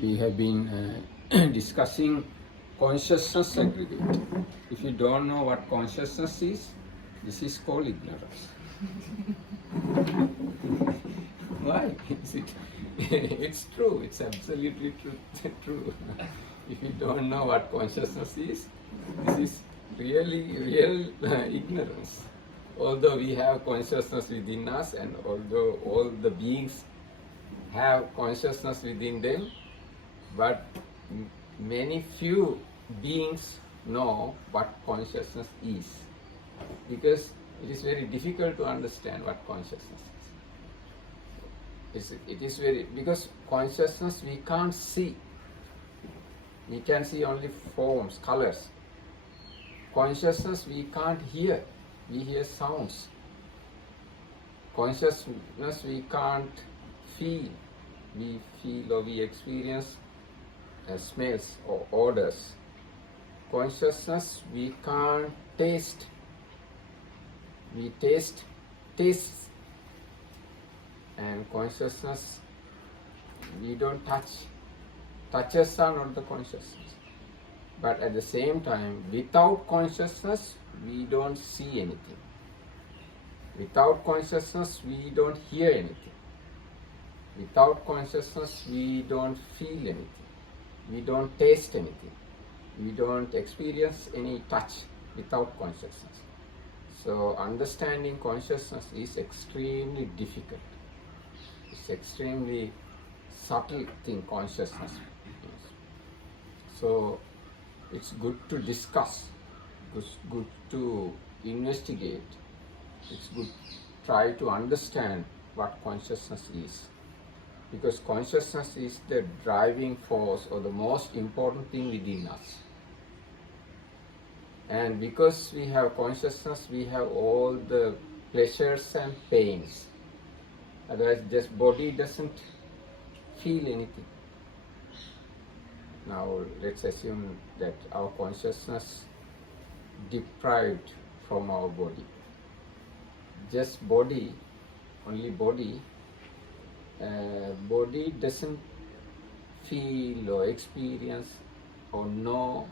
We have been discussing consciousness aggregate. If you don't know what consciousness is, this is called ignorance. Why? It's true. It's absolutely true. If you don't know what consciousness is, this is really real ignorance. Although we have consciousness within us, and although all the beings have consciousness within them, but many few beings know what consciousness is, because it is very difficult to understand what consciousness is. It is very, because consciousness we can't see. We can see only forms, colors. Consciousness we can't hear. We hear sounds. Consciousness we can't feel. We feel or we experience smells or odors. Consciousness we can't taste. We taste tastes. And consciousness we don't touch. Touches are not the consciousness. But at the same time, without consciousness we don't see anything. Without consciousness we don't hear anything. Without consciousness we don't feel anything. We don't taste anything. We don't experience any touch without consciousness. So understanding consciousness is extremely difficult. It's extremely subtle thing, consciousness is. So it's good to discuss. It's good to investigate. It's good to try to understand what consciousness is. Because consciousness is the driving force or the most important thing within us. And because we have consciousness, we have all the pleasures and pains. Otherwise, just body doesn't feel anything. Now, let's assume that our consciousness deprived from our body. Just body, only body. Body doesn't feel or experience or know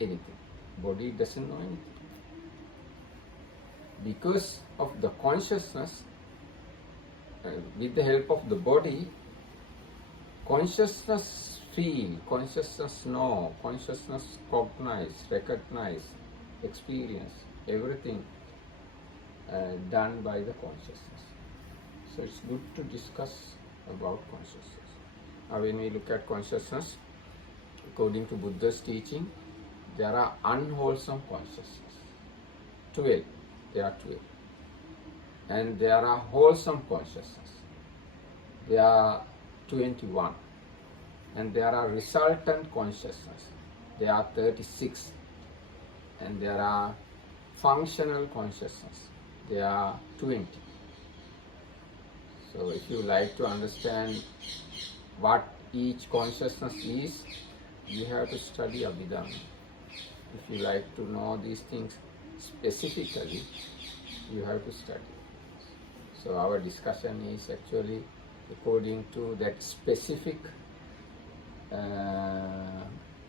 anything. Body doesn't know anything. Because of the consciousness, with the help of the body, consciousness feel, consciousness know, consciousness cognize, recognize, experience, everything done by the consciousness. So it's good to discuss about consciousness. Now when we look at consciousness, according to Buddha's teaching, there are unwholesome consciousness. 12. There are 12. And there are wholesome consciousness. There are 21. And there are resultant consciousness. There are 36. And there are functional consciousness. There are 20. So if you like to understand what each consciousness is, you have to study Abhidhamma. If you like to know these things specifically, you have to study. So our discussion is actually according to that specific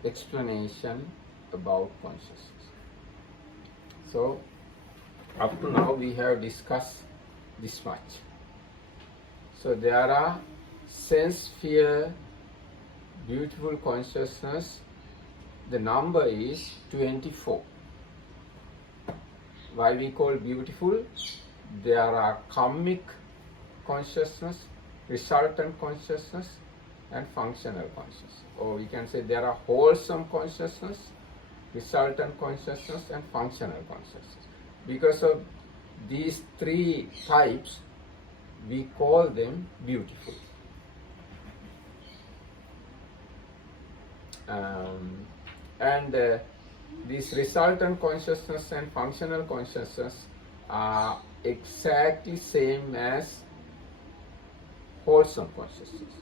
explanation about consciousness. So up to now we have discussed this much. So there are sense, fear, beautiful consciousness. The number is 24. Why we call beautiful? There are karmic consciousness, resultant consciousness, and functional consciousness. Or we can say there are wholesome consciousness, resultant consciousness, and functional consciousness. Because of these three types, we call them beautiful. And this resultant consciousness and functional consciousness are exactly same as wholesome consciousness.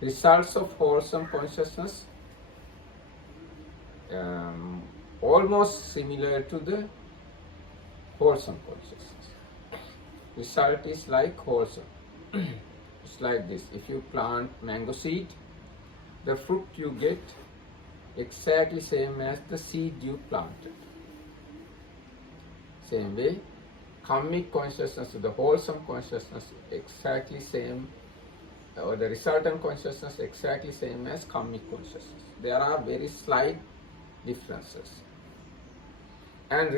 Results of wholesome consciousness almost similar to the wholesome consciousness. Result is like wholesome. It's like this. If you plant mango seed, the fruit you get exactly same as the seed you planted. Same way, karmic consciousness, the wholesome consciousness, exactly same, or the resultant consciousness exactly same as karmic consciousness. There are very slight differences. And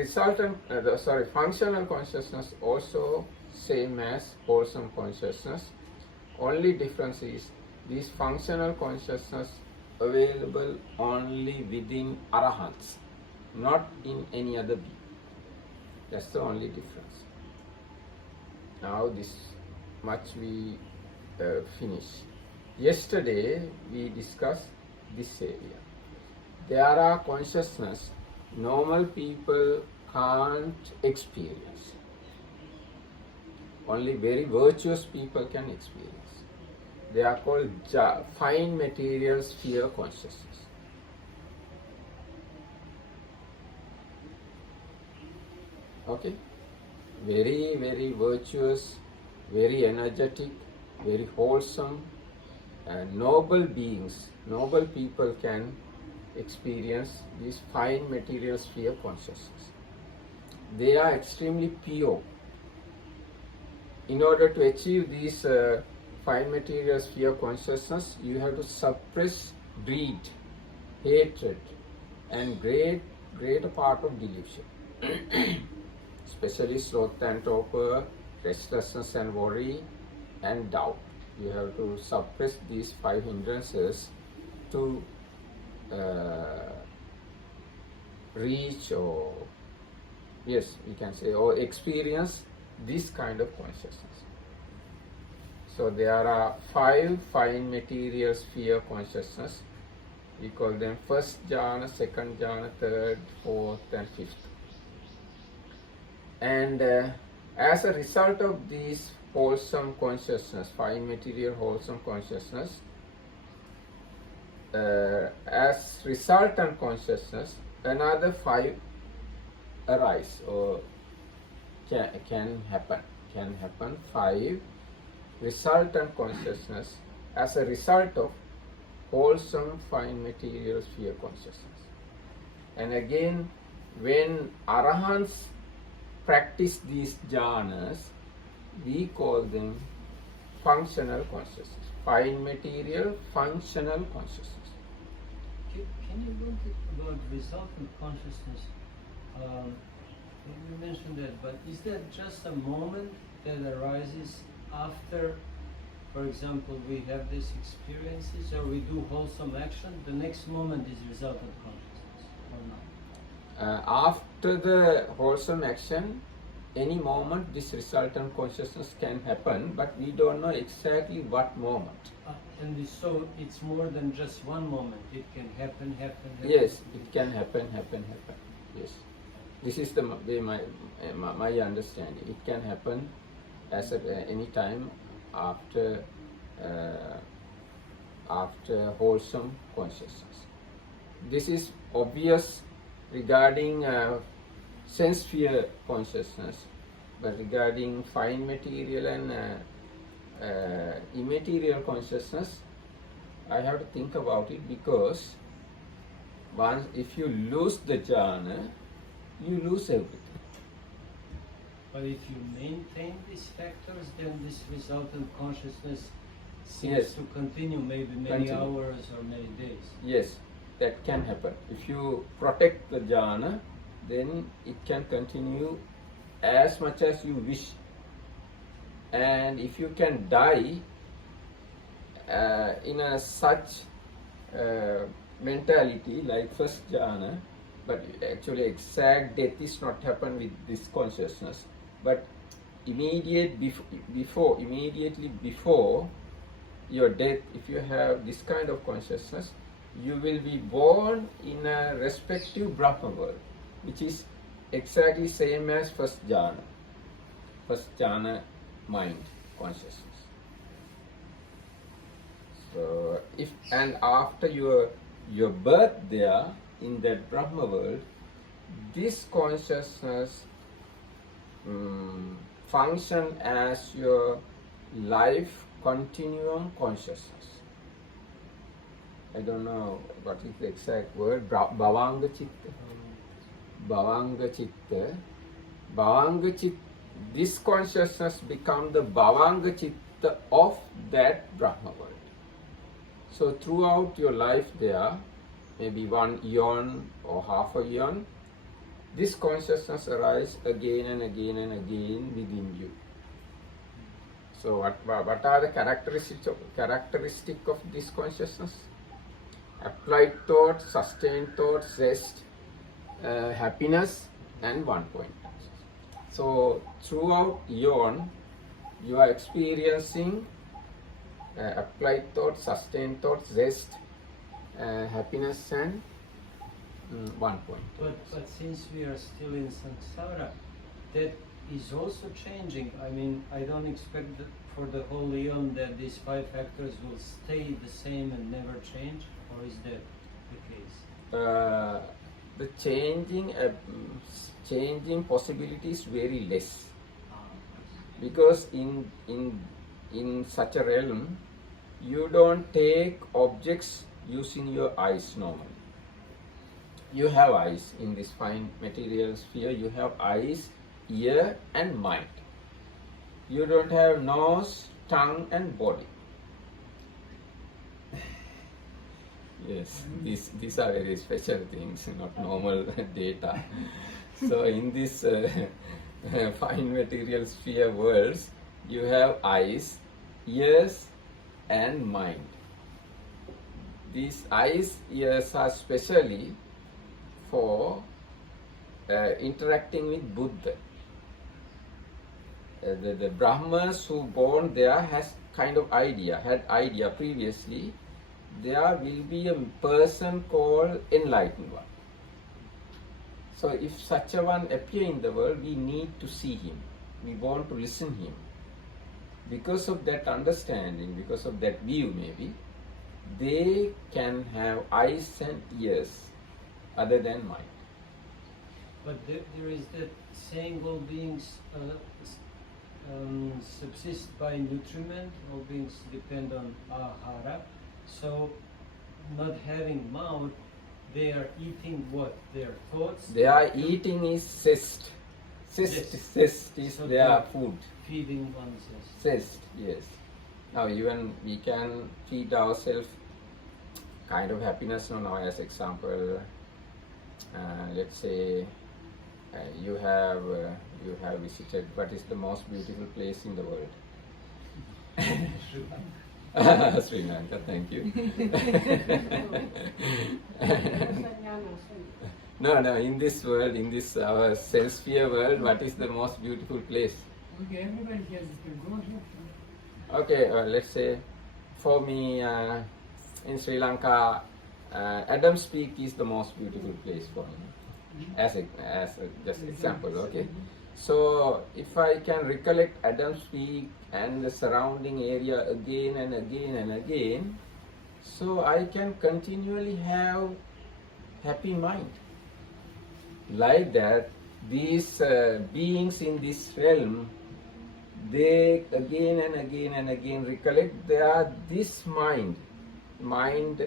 functional consciousness also same as wholesome consciousness. Only difference is this functional consciousness available only within arahants, not in any other being. That's the only difference. Now this much we finish. Yesterday we discussed this area. There are consciousness normal people can't experience. Only very virtuous people can experience. They are called fine material sphere consciousness. Okay? Very, very virtuous, very energetic, very wholesome, and noble beings, noble people can experience this fine material sphere consciousness. They are extremely pure. In order to achieve this fine material sphere consciousness, you have to suppress greed, hatred, and greater part of delusion. Especially sloth and torpor, restlessness and worry, and doubt. You have to suppress these 5 hindrances to reach, or yes, we can say, or experience this kind of consciousness. So there are 5 fine material sphere consciousness. We call them first jhana, second jhana, third, fourth, and fifth. And as a result of this wholesome consciousness, fine material wholesome consciousness, as resultant consciousness, another 5 arise or can happen 5 resultant consciousness as a result of wholesome fine material sphere consciousness. And again, when arahants practice these jhanas, we call them functional consciousness, fine material functional consciousness. Can you go about resultant consciousness? You mentioned that, but is that just a moment that arises after, for example, we have these experiences or we do wholesome action, the next moment is resultant consciousness or not? After the wholesome action, any moment this resultant consciousness can happen, but we don't know exactly what moment. So it's more than just one moment. It can happen. Yes, it can happen. Yes, this is the way my understanding. It can happen as at any time after wholesome consciousness. This is obvious regarding sense sphere consciousness, but regarding fine material and immaterial consciousness, I have to think about it, because once if you lose the jhana, you lose everything. But if you maintain these factors, then this resultant consciousness seems Yes. to continue, maybe many hours or many days. Yes, that can happen. If you protect the jhana, then it can continue as much as you wish. And if you can die in a such mentality like first jhana, but actually exact death is not happen with this consciousness, but immediately before your death, if you have this kind of consciousness, you will be born in a respective Brahma world, which is exactly same as first jhana mind consciousness. So after your birth there in that Brahma world, this consciousness function as your life continuum consciousness. I don't know what is the exact word, Bhavanga Chitta. Bhavanga Chitta. Bhavanga Chitta, this consciousness becomes the Bhavanga Chitta of that Brahma world. So throughout your life there, maybe 1 eon or half a eon, this consciousness arises again and again and again within you. So what are the characteristic of this consciousness? Applied thought, sustained thought, zest, happiness, and one point. So throughout eon, you are experiencing applied thought, sustained thought, zest, happiness, and 1 point. But since we are still in samsara, that is also changing. I mean, I don't expect that for the whole eon that these 5 factors will stay the same and never change, or is that the case? The changing possibility is very less, because in such a realm, you don't take objects using your eyes normally. You have eyes in this fine material sphere. You have eyes, ear, and mind. You don't have nose, tongue, and body. Yes, these are very special things, not normal data. So in this fine material sphere worlds, you have eyes, ears, and mind. These eyes, ears are specially for interacting with Buddha. The Brahmas who born there had idea previously. There will be a person called enlightened one. So if such a one appear in the world, we need to see him. We want to listen him. Because of that understanding, because of that view maybe, they can have eyes and ears other than mind. But there is that saying, all beings subsist by nutriment, all beings depend on ahara. So, not having mouth, they are eating what? Their thoughts? They are eating is zest. Zest is So their food. Feeding oneself. Zest, yes. Now even we can feed ourselves kind of happiness. Now as example, let's say you have visited, what is the most beautiful place in the world? Sri Lanka, thank you. No, in this world, in this our self-sphere world, what is the most beautiful place? Okay, everybody has it. Go ahead. Okay, let's say for me in Sri Lanka, Adams Peak is the most beautiful place for me. As a just example, okay. So if I can recollect Adams Peak and the surrounding area again and again and again, so I can continually have happy mind. Like that, these beings in this realm, they again and again and again recollect this mind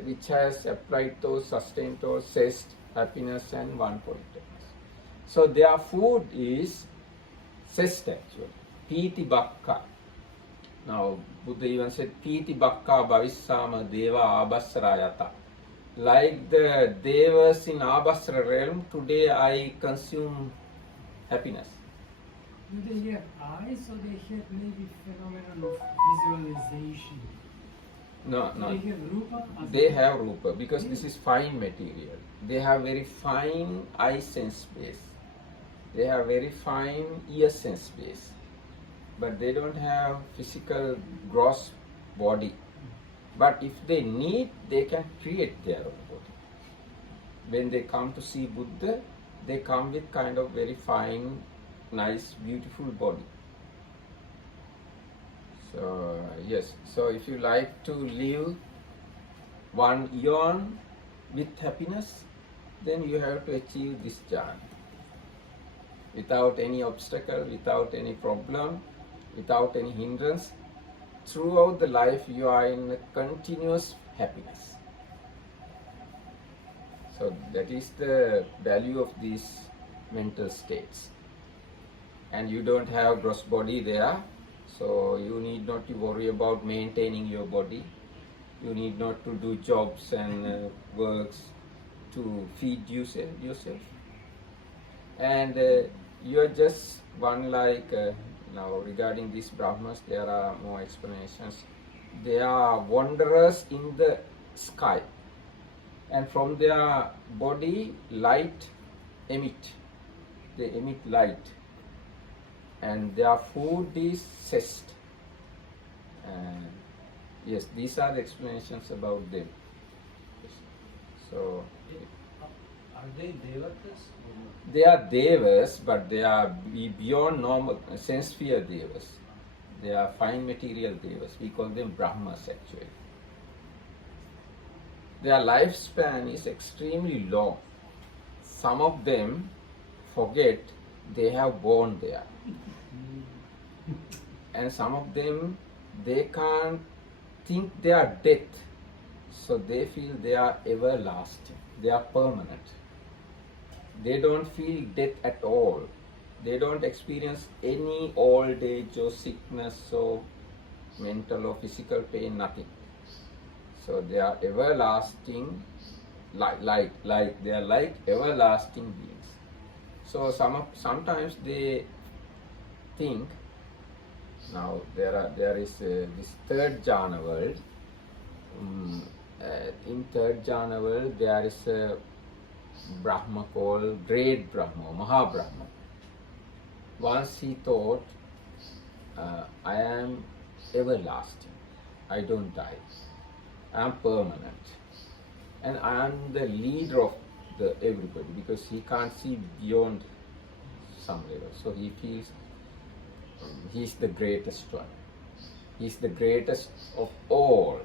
which has applied those, sustained those, zest, happiness, and one pointedness. So their food is zest actually, piti bakka. Now Buddha even said piti bakka bhavissama deva abhasrayata. Like the devas in Abhasra realm, today I consume happiness. Do they have eyes or they have maybe phenomenon of visualization? No. They have rupa? They have rupa because this is fine material. They have very fine eye sense space. They have very fine ear sense space. But they don't have physical gross body. But if they need, they can create their own body. When they come to see Buddha, they come with kind of very fine, nice, beautiful body. So, yes. So, if you like to live 1 eon with happiness, then you have to achieve this jhana. Without any obstacle, without any problem, without any hindrance, throughout the life you are in a continuous happiness. So that is the value of these mental states. And you don't have gross body there, so you need not to worry about maintaining your body. You need not to do jobs and works to feed yourself. And you are just one like, now regarding these Brahmas, there are more explanations. They are wanderers in the sky, and from their body light emit. They emit light, and their food is cessed. And yes, these are the explanations about them. So Are they devatas or not? they are devas, but they are beyond normal sense sphere devas. They are fine material devas. We call them Brahmas actually. Their lifespan is extremely long. Some of them forget they have born there. And some of them, they can't think they are dead. So they feel they are everlasting. They are permanent. They don't feel death at all. They don't experience any old age or sickness or mental or physical pain, nothing. So they are everlasting, they are like everlasting beings. So sometimes they think, now there is this third jhana world. In third jhana world there is a Brahma called Great Brahma, Mahabrahma. Once he thought, I am everlasting, I don't die, I am permanent, and I am the leader of the everybody, because he can't see beyond some level. So he feels he is the greatest one. He is the greatest of all.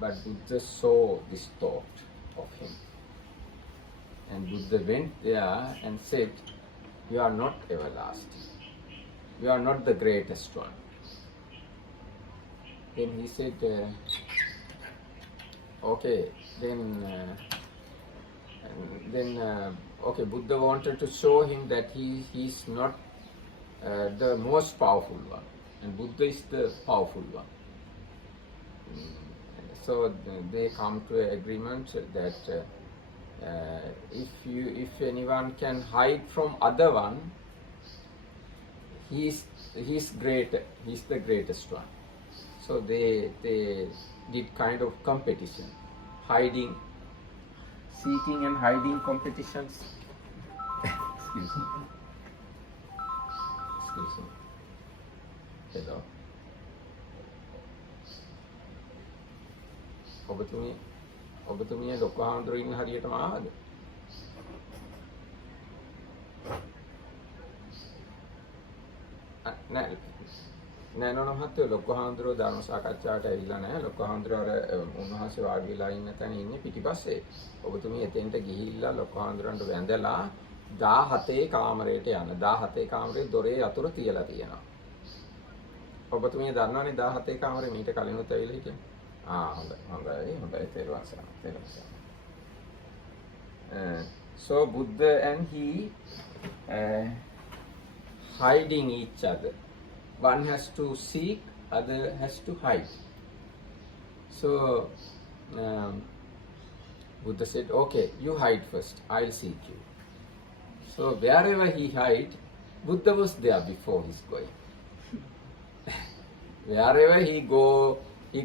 But Buddha saw this thought of him. And Buddha went there and said, you are not everlasting. You are not the greatest one. Then he said, okay, okay, Buddha wanted to show him that he is not the most powerful one, and Buddha is the powerful one. So they come to an agreement that if anyone can hide from other one, he's greater. He's the greatest one. So they did kind of competition, hiding, seeking and hiding competitions. Excuse me. Excuse me. Hello. ඔබතුමිය ලොකු හාමුදුරුවෝ ඉන්න හරියටම ආවද? නෑ නෝන මහත්තයෝ ලොකු හාමුදුරුවෝ ධර්ම සාකච්ඡාවට ඇවිල්ලා නැහැ. ලොකු හාමුදුරුවෝ අර උන්වහන්සේ වාඩි වෙලා ඉන්න තැන ඉන්නේ පිටිපස්සේ. ඔබතුමිය එතෙන්ට ගිහිල්ලා ලොකු හාමුදුරන්ට වැඳලා 17 කාමරයට යන්න. 17 කාමරේ දොරේ අතුර තියලා තියෙනවා. ඔබතුමිය දන්නවනේ 17 කාමරේ මීට කලිනුත් ඇවිල්ලා හිටියා. හොඳයි තේරුවන් සරණයි. So Buddha and he hiding each other. One has to seek, other has to hide. So Buddha said, okay, you hide first, I'll seek you. So wherever he hid, Buddha was there before his going. Wherever he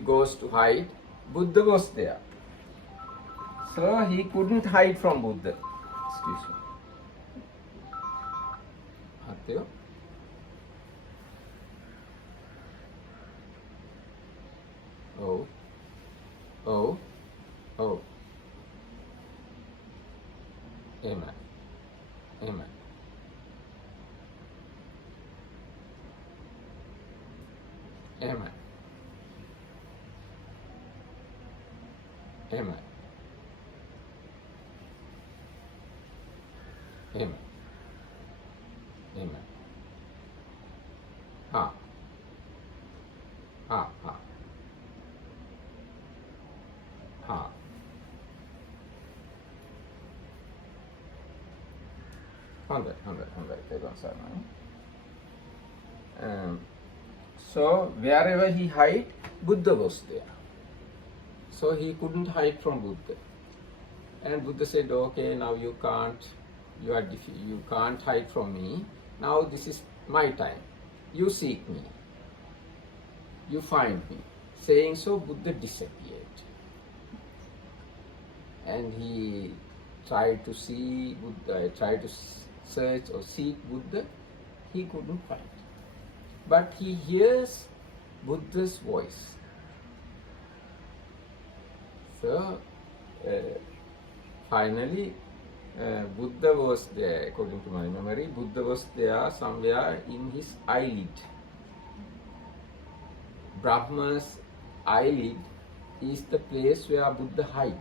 goes to hide, Buddha was there. So he couldn't hide from Buddha. Excuse me. Atyo? Oh. Amen. Amen. Amen. Amen. Amen. Amen. Ha. Hundred. Take one side, so wherever he hid, Buddha was there. So he couldn't hide from Buddha. And Buddha said, okay, now you can't hide from me. Now this is my time. You seek me. You find me. Saying so, Buddha disappeared. And he tried to see Buddha, tried to search or seek Buddha. He couldn't find. But he hears Buddha's voice. So, finally, Buddha was there, according to my memory. Buddha was there somewhere in his eyelid. Brahma's eyelid is the place where Buddha hid.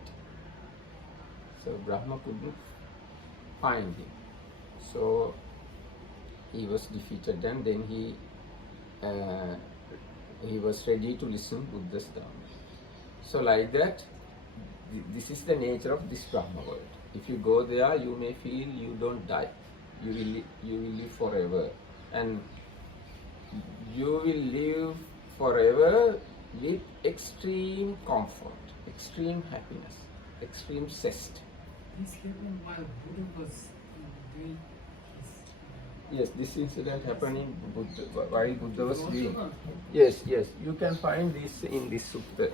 So Brahma couldn't find him. So he was defeated, and then he was ready to listen Buddha's Dhamma. So like that, this is the nature of this Brahma world. If you go there, you may feel you don't die. You will live forever, and you will live forever with extreme comfort, extreme happiness, extreme zest. This happened while Buddha was doing his. Yes, this incident happened in Buddha, while Buddha was doing. Yes, you can find this in this sutta.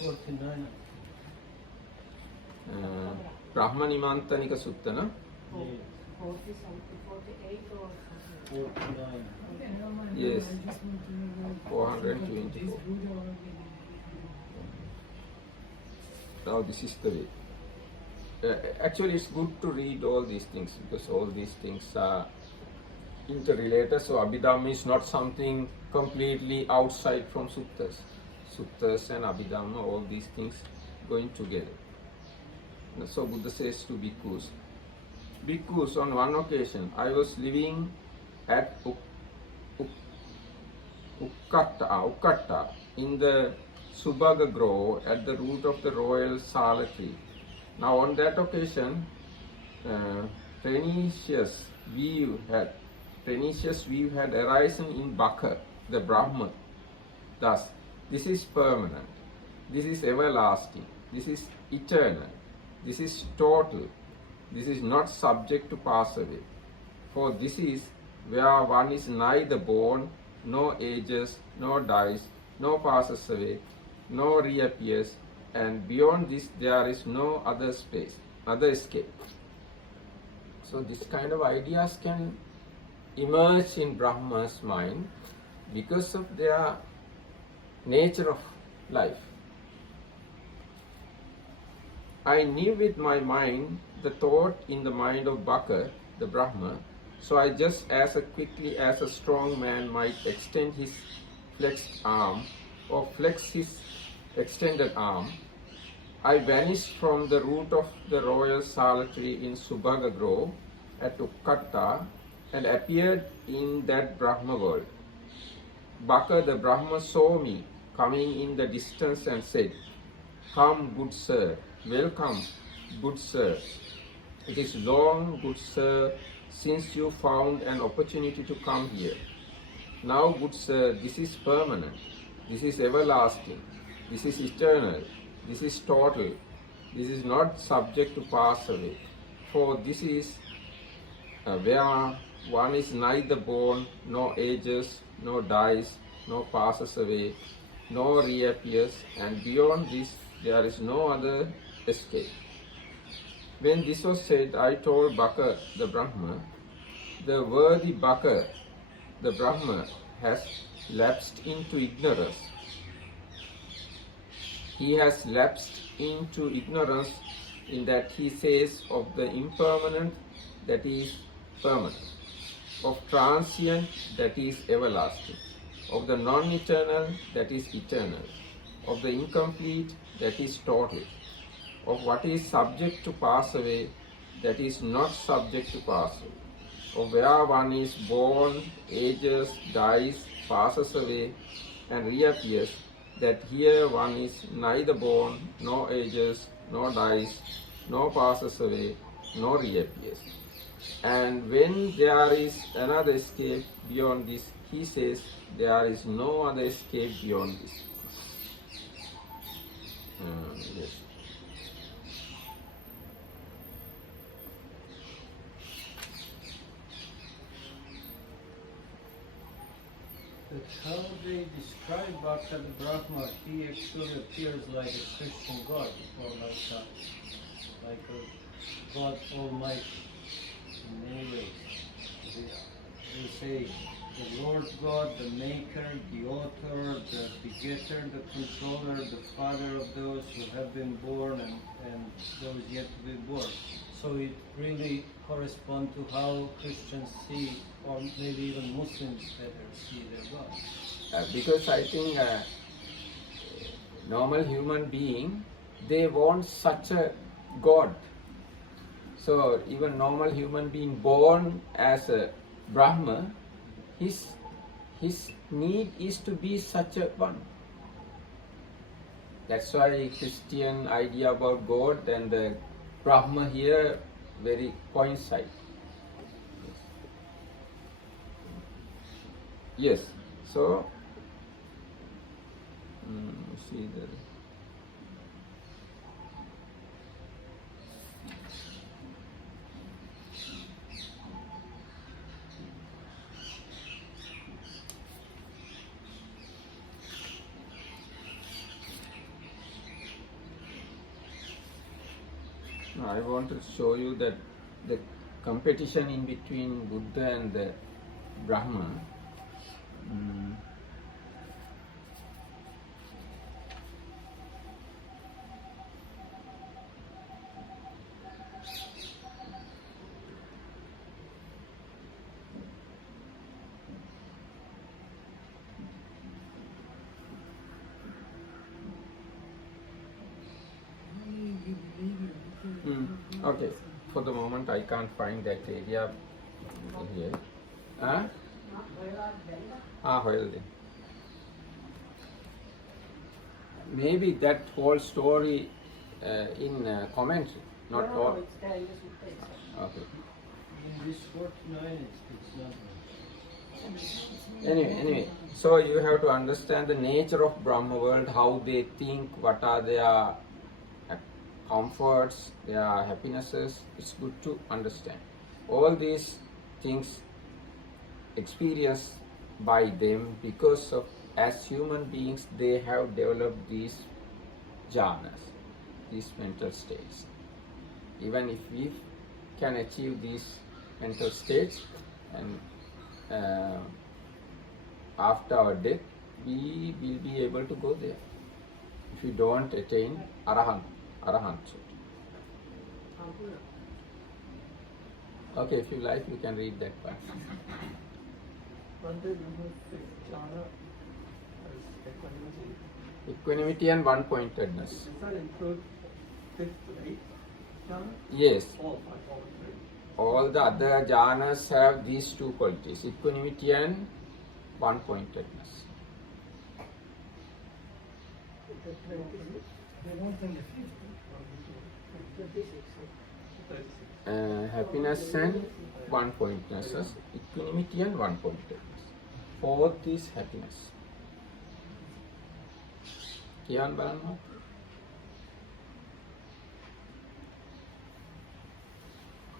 49. Brahmanimantanika Sutta, no? 48 or something. 49. Okay, never mind. Yes. I just want to know 424. this Buddha already. Now this is the way. Actually, it's good to read all these things because all these things are interrelated. So Abhidhamma is not something completely outside from suttas. Suttas and Abhidhamma, all these things going together. So Buddha says to bhikkhus, bhikkhus, on one occasion I was living at Ukkatta in the Subhaga grove at the root of the royal sala tree. Now on that occasion, pernicious view had arisen in Baka, the Brahma. Thus, this is permanent, this is everlasting, this is eternal, this is total, this is not subject to pass away. For this is where one is neither born, nor ages, nor dies, nor passes away, nor reappears, and beyond this there is no other space, other escape. So this kind of ideas can emerge in Brahma's mind because of their nature of life. I knew with my mind the thought in the mind of Baka, the Brahma, so I just as quickly as a strong man might extend his flexed arm or flex his extended arm, I vanished from the root of the royal sala tree in Subhaga grove at Ukkatta and appeared in that Brahma world. Baka the Brahma saw me coming in the distance and said, "Come, good sir, welcome, good sir. It is long, good sir, since you found an opportunity to come here. Now, good sir, this is permanent, this is everlasting, this is eternal, this is total, this is not subject to pass away. For this is where one is neither born, nor ages, nor dies, nor passes away, nor reappears, and beyond this there is no other escape." When this was said, I told Baka the Brahma, "The worthy Baka, the Brahma, has lapsed into ignorance. He has lapsed into ignorance in that he says of the impermanent that is permanent, of transient that is everlasting, of the non-eternal that is eternal, of the incomplete that is total, of what is subject to pass away that is not subject to pass away, of where one is born, ages, dies, passes away, and reappears, that here one is neither born, nor ages, nor dies, nor passes away, nor reappears. And when there is another escape beyond this, he says there is no other escape beyond this. Yes. But how they describe Bhakta Brahma, he actually appears like a Christian God, or like a God Almighty in many ways. They say the Lord God, the Maker, the Author, the Begetter, the Controller, the Father of those who have been born and those yet to be born. So it really corresponds to how Christians see, or maybe even Muslims better see their God. Because I think normal human being, they want such a God. So even normal human being born as a Brahma, his need is to be such a one. That's why Christian idea about God and the Brahma here very coincide. Yes. So see the. I want to show you that the competition in between Buddha and the Brahma. Okay, for the moment I can't find that area here. Huh? Well then. Maybe that whole story in commentary, not all. It's there, you just replace it. Okay. In this 49, it's not. Anyway, so you have to understand the nature of Brahma world, how they think, what are their comforts, their happinesses. It's good to understand. All these things experienced by them because of, as human beings, they have developed these jhanas, these mental states. Even if we can achieve these mental states, and after our death, we will be able to go there. If we don't attain arahanthood. Okay, if you like, you can read that part. One day remove fifth jhana as equanimity. Equanimity and one-pointedness. Does that include fifth to eighth jhana? Yes, All three. all the other jhanas have these two qualities, equanimity and one-pointedness. They want in the fifth. 36. Happiness and one-pointedness, equanimity and one-pointedness. Fourth is happiness. Kiyan balanna.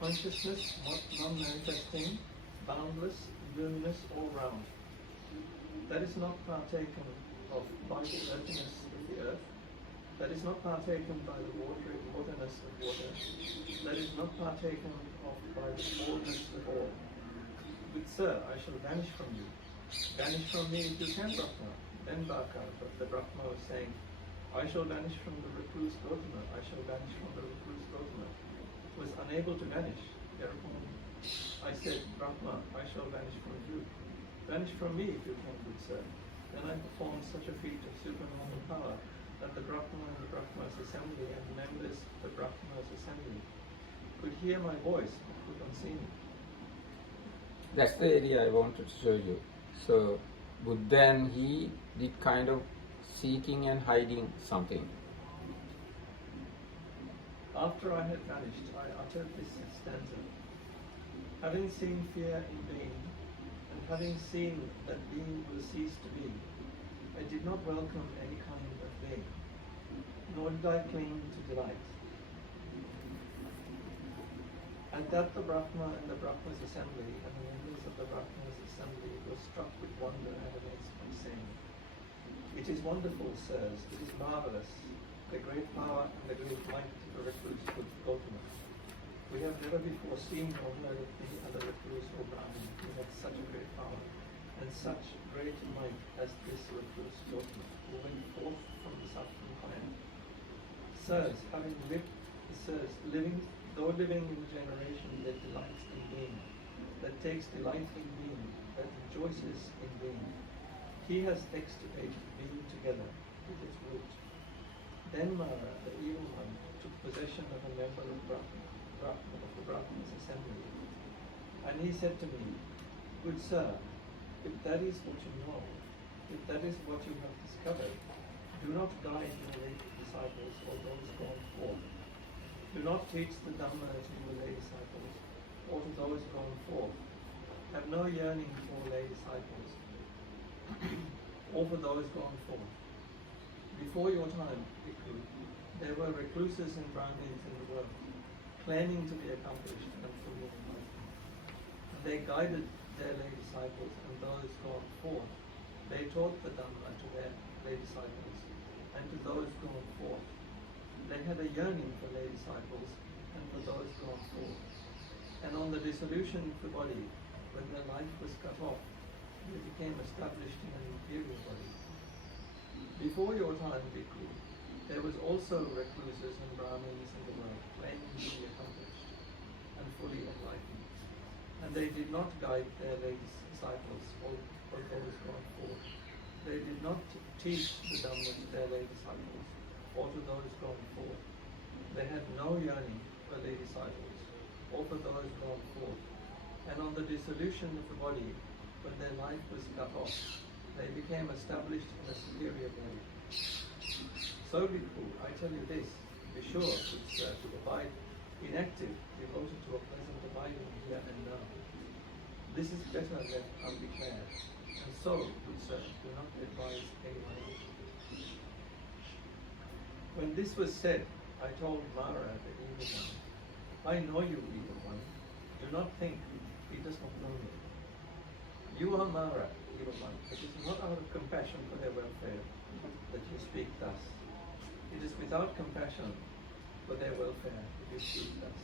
Consciousness, non-manifesting, boundless, luminous all round. That is not partaken of by the earthiness of the earth. That is not partaken by the wateriness of water. That is not partaken of by the allness of all. Good sir, I shall vanish from you. Vanish from me if you can, Brahma. Then the Brahma was saying, I shall vanish from the recluse Gautama. I shall vanish from the recluse Gautama. Was unable to vanish. Thereupon I said, Brahma, I shall vanish from you. Vanish from me if you can, good sir. Then I performed such a feat of supernormal power that the Brahma and the Brahma's assembly and the members of the Brahma's assembly could hear my voice but could not see me. That's the area I wanted to show you. So Buddha, and he did kind of seeking and hiding something. After I had vanished, I uttered this stanza. Having seen fear in being, and having seen that being will cease to be, I did not welcome any kind of being, nor did I cling to delight. At that the Brahma and the Brahma's assembly and the members of the Brahma's assembly were struck with wonder and amazement, saying, "It is wonderful, sirs, it is marvelous, the great power and the great might of the recluse Gautama. We have never before seen or heard of any other recluse or Brahmin who had such a great power and such great might as this recluse Gautama, who went forth from the suffering fire. Sirs, though living in a generation that delights in being, that takes delight in being, that rejoices in being, he has extirpated being together with its root. Then Mara, the evil one, took possession of a member of the Brahma's assembly, and he said to me, "Good sir, if that is what you know, if that is what you have discovered, do not guide your late disciples or those gone forth. Do not teach the Dhamma to your lay disciples or to those gone forth. Have no yearning for lay disciples or for those gone forth. Before your time, Bhikkhu, there were recluses and Brahmins in the world, claiming to be accomplished and fully enlightened. They guided their lay disciples and those gone forth. They taught the Dhamma to their lay disciples and to those gone forth. They had a yearning for lay disciples and for those gone forth. And on the dissolution of the body, when their life was cut off, they became established in an inferior body. Before your time, Bhikkhu, there was also recluses and Brahmins in the world, claiming to be accomplished and fully enlightened. And they did not guide their lay disciples or those gone forth. They did not teach the Dhamma to their lay disciples or to those gone forth. They had no yearning for lay disciples or for those gone forth. And on the dissolution of the body, when their life was cut off, they became established in a superior body. So, Bhikkhu, I tell you this, be sure, good sir, to abide inactive, devoted to a pleasant abiding here and now. This is better left undeclared. And so, good sir, do not advise anyone else." When this was said, I told Mara, the evil one, "I know you, evil one. Do not think he does not know me. You are Mara, evil one. It is not out of compassion for their welfare that you speak thus. It is without compassion for their welfare that you speak thus.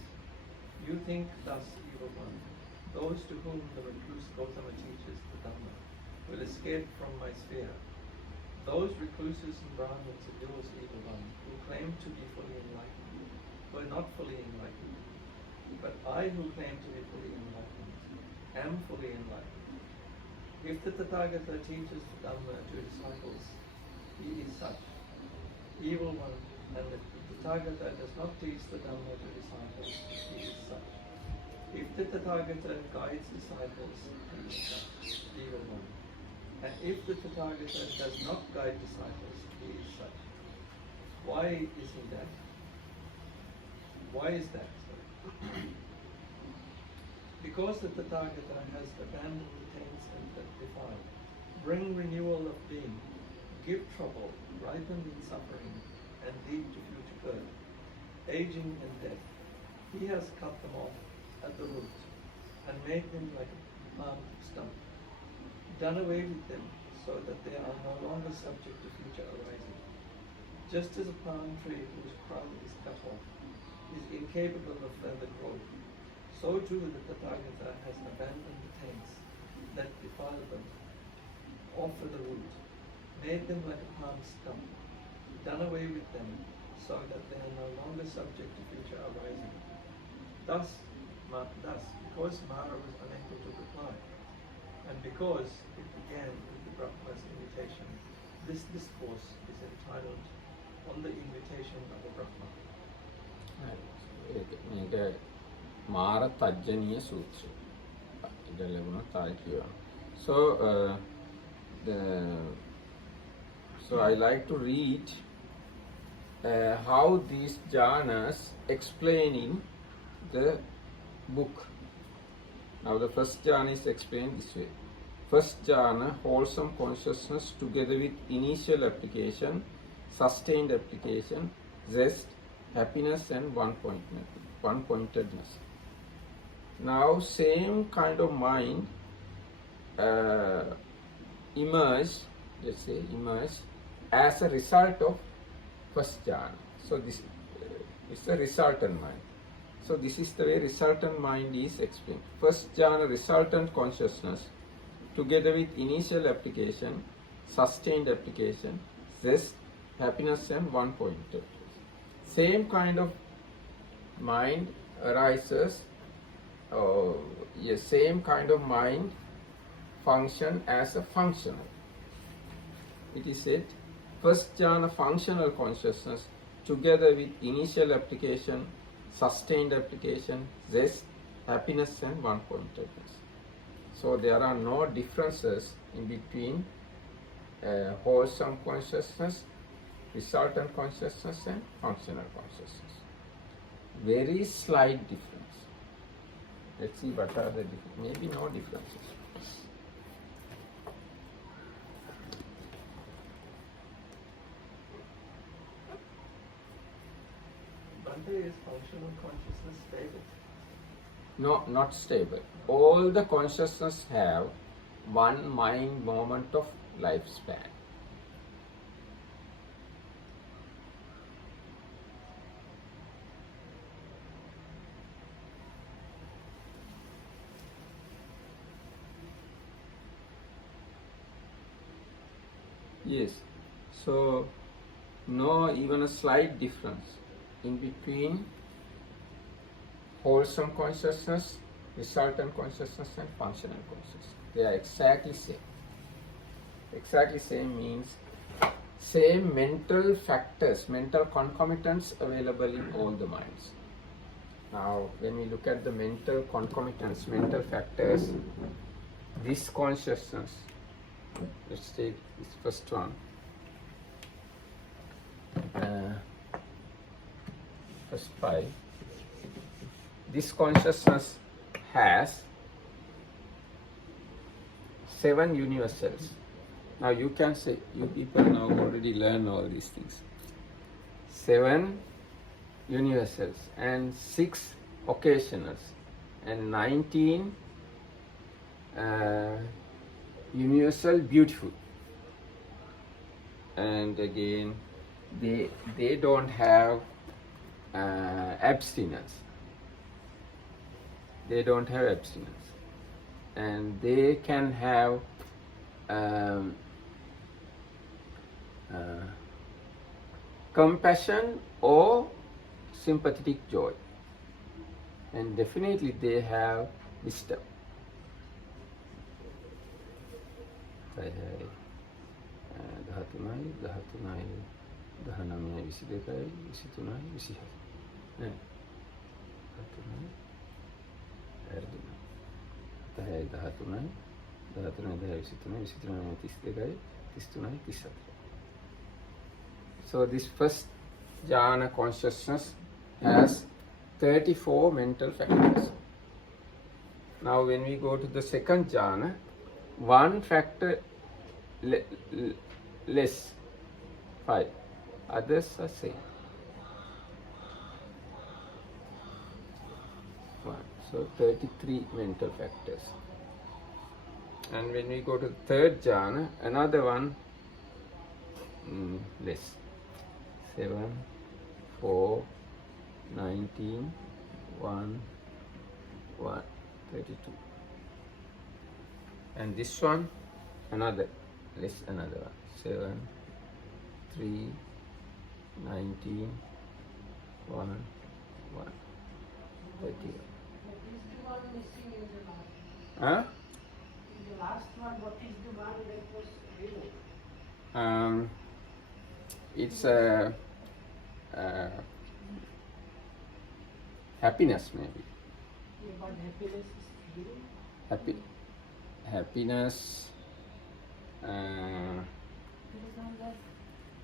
You think thus, evil one. Those to whom the recluse Gautama teaches the Dhamma will escape from my sphere. Those recluses and Brahmins of yours, evil one, who claim to be fully enlightened, were not fully enlightened. But I, who claim to be fully enlightened, am fully enlightened. If the Tathagata teaches the Dhamma to disciples, he is such. Evil one, and if the Tathagata does not teach the Dhamma to disciples, he is such. If the Tathagata guides disciples, he is such. Evil one. And if the Tathagata does not guide disciples, he is such. Why is he that? Why is that? Because the Tathagata has abandoned the taints and that defile, bring renewal of being, give trouble, ripen in suffering, and lead to future birth, aging and death. He has cut them off at the root and made them like a palm stump, done away with them so that they are no longer subject to future arising. Just as a palm tree whose crown is cut off is incapable of further growth, so too the Tathagata has abandoned the taints that defile them off at the root, made them like a palm stump, done away with them so that they are no longer subject to future arising. Thus, because Mara was unable to reply, and because it began with the Brahma's invitation, this discourse is entitled On the Invitation of the Brahma. මේක මාර තජ්ජනීය සූත්‍රය. ඉතින් ලැබුණා තායි කියනවා. So the So I like to read how these jhanas explaining the book. Now the first jhana is explained this way. First jhana, wholesome consciousness together with initial application, sustained application, zest, happiness and one-pointedness. Now same kind of mind emerged, let's say emerged as a result of first jhana. So this is the resultant mind. So this is the way resultant mind is explained. First jhana resultant consciousness together with initial application, sustained application, zest, happiness and one-pointedness. Same kind of mind arises, same kind of mind function as a functional. It is said, first jhana functional consciousness together with initial application, sustained application, zest, happiness and one-pointedness. So there are no differences in between wholesome consciousness, resultant consciousness and functional consciousness. Very slight difference. Let's see what are the differences. Maybe no differences. Bhante, is functional consciousness stable? No, not stable. All the consciousness have one mind moment of lifespan. Yes, so no even a slight difference in between wholesome consciousness, resultant consciousness and functional consciousness. They are exactly same. Exactly same means same mental factors, mental concomitants available in all the minds. Now when we look at the mental concomitants, mental factors, this consciousness, let's take this first one. First 5. This consciousness has 7 universals. Now you can say, you people now already learn all these things. 7 universals and 6 occasionals and 19 universal beautiful. And again, they don't have abstinence. They don't have abstinence, and they can have compassion or sympathetic joy, and definitely they have wisdom. 13, So this first jhana consciousness has 34 mental factors. Now when we go to the second jhana, one factor less, 5. Others are same. 1. So 33 mental factors. And when we go to the third jhana, another one less. 7, 4, 19, 1, 32. And this one, another less, another one. 7, 3, 19, 1, 31. What is the one missing in the last? Huh? In the last one, what is the one that was below? It's happiness maybe. Yeah, but happiness is below. Happiness. There is no that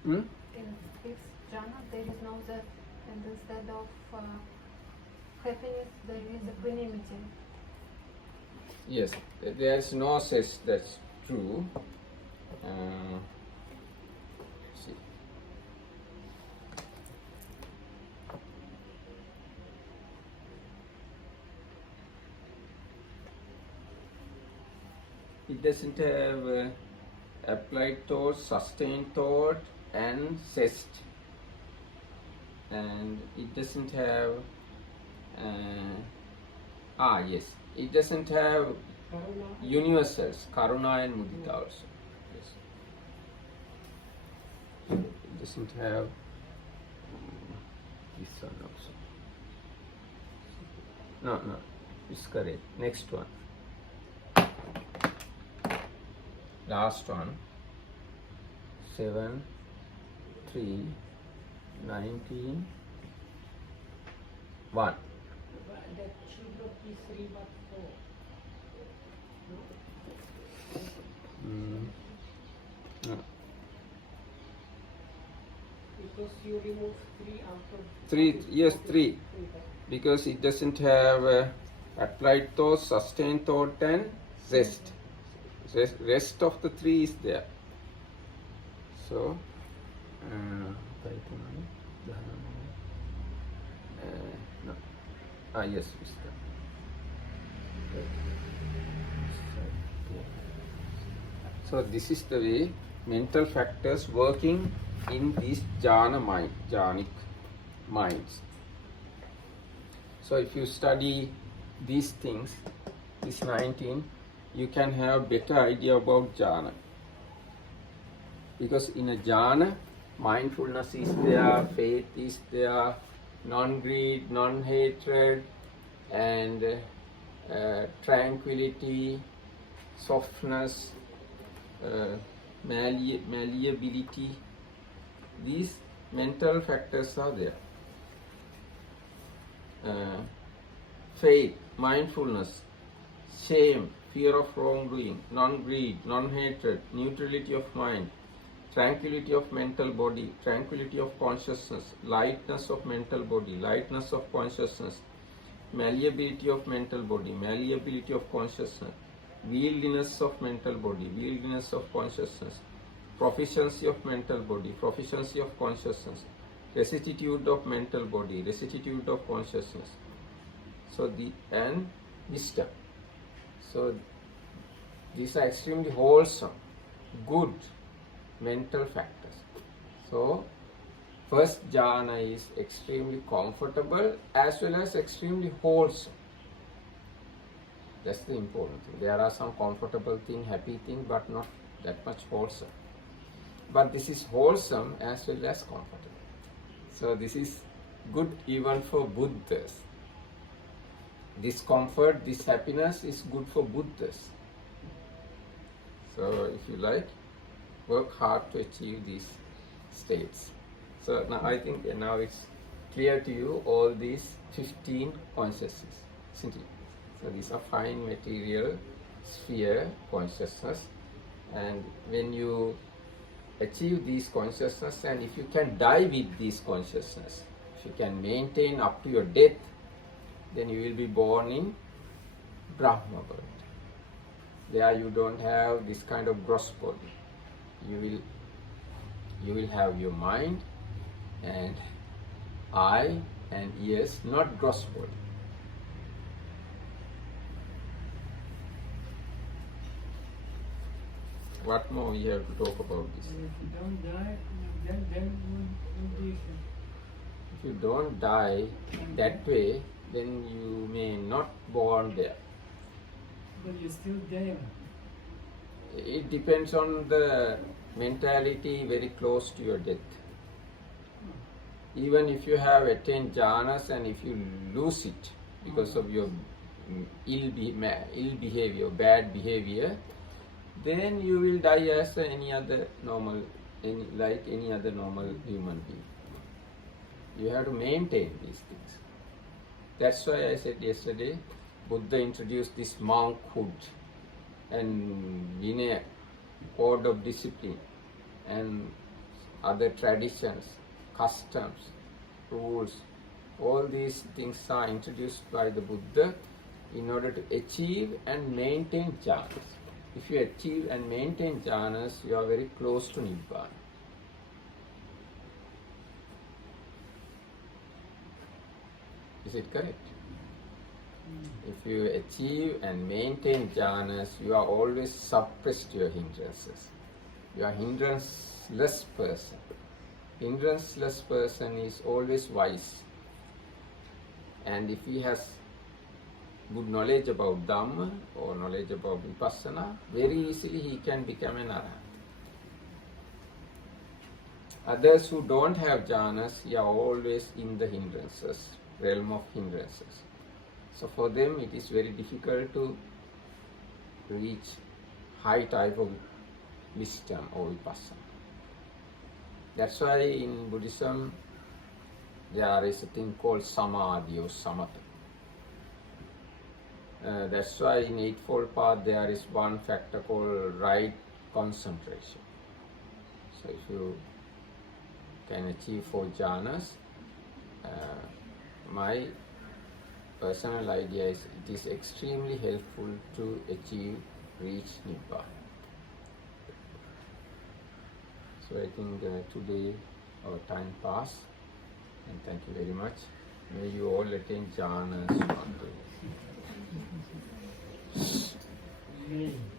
Hmm? in this jhana, there is no that, and instead of happiness, there is equanimity. Yes, there's no such that's true. See. It doesn't have applied thought, sustained thought, and zest. And it doesn't have. Yes. It doesn't have universals, karuna and mudita also. Yes. It doesn't have this one also. No, it's correct. Next one. Last one. 7, 3, 19, 1. That should not be 3 but 4. No. Because you remove 3 out of 3, yes, 3. Because it doesn't have applied thought, sustained thought, and zest. Rest of the 3 is there. So, no. Yes, Mr. So this is the way mental factors working in these jhanic minds. So if you study these things, this 19, you can have better idea about jhana. Because in a jhana, mindfulness is there, faith is there, non-greed, non-hatred, and tranquility, softness, malleability. These mental factors are there. Faith, mindfulness, shame, fear of wrongdoing, non-greed, non-hatred, neutrality of mind, tranquility of mental body, tranquility of consciousness, lightness of mental body, lightness of consciousness, malleability of mental body, malleability of consciousness, wieldiness of mental body, wieldiness of consciousness, proficiency of mental body, proficiency of consciousness, rectitude of mental body, rectitude of consciousness. So and wisdom. So these are extremely wholesome, good mental factors. So first jhana is extremely comfortable as well as extremely wholesome. That's the important thing. There are some comfortable thing, happy thing, but not that much wholesome. But this is wholesome as well as comfortable. So this is good even for Buddhas. This comfort, this happiness is good for Buddhas. So if you like, work hard to achieve these states. So now I think now it's clear to you all these 15 consciousnesses, isn't it? So these are fine material sphere consciousness, and when you achieve these consciousness, and if you can die with these consciousness, if you can maintain up to your death, then you will be born in Brahma world. There you don't have this kind of gross body. You will have your mind and eye and ears, not gross body. What more we have to talk about this? And if you don't die, then would be If you don't die that way, then you may not born there. but you're still there. It depends on the mentality very close to your death. Even if you have attained jhanas and if you lose it because of your ill behavior, bad behavior, then you will die as any other normal human being. You have to maintain these things. That's why I said yesterday, Buddha introduced this monkhood and Vinaya, code of discipline. and other traditions, customs, rules, all these things are introduced by the Buddha in order to achieve and maintain jhanas. If you achieve and maintain jhanas, you are very close to Nibbana. Is it correct? If you achieve and maintain jhanas, you are always suppressed your hindrances. You are hindrance-less person. Hindrance-less person is always wise. And if he has good knowledge about Dhamma or knowledge about Vipassana, very easily he can become an Arahant. Others who don't have jhanas, they are always in the hindrances, realm of hindrances. So for them it is very difficult to reach high type of wisdom or Vipassana. That's why in Buddhism there is a thing called Samadhi or Samatha. That's why in Eightfold Path there is one factor called right concentration. So if you can achieve 4 jhanas, my personal idea is it is extremely helpful to reach Nibbana. So I think today our time passed, and thank you very much. May you all attain jhanas one day. Amen.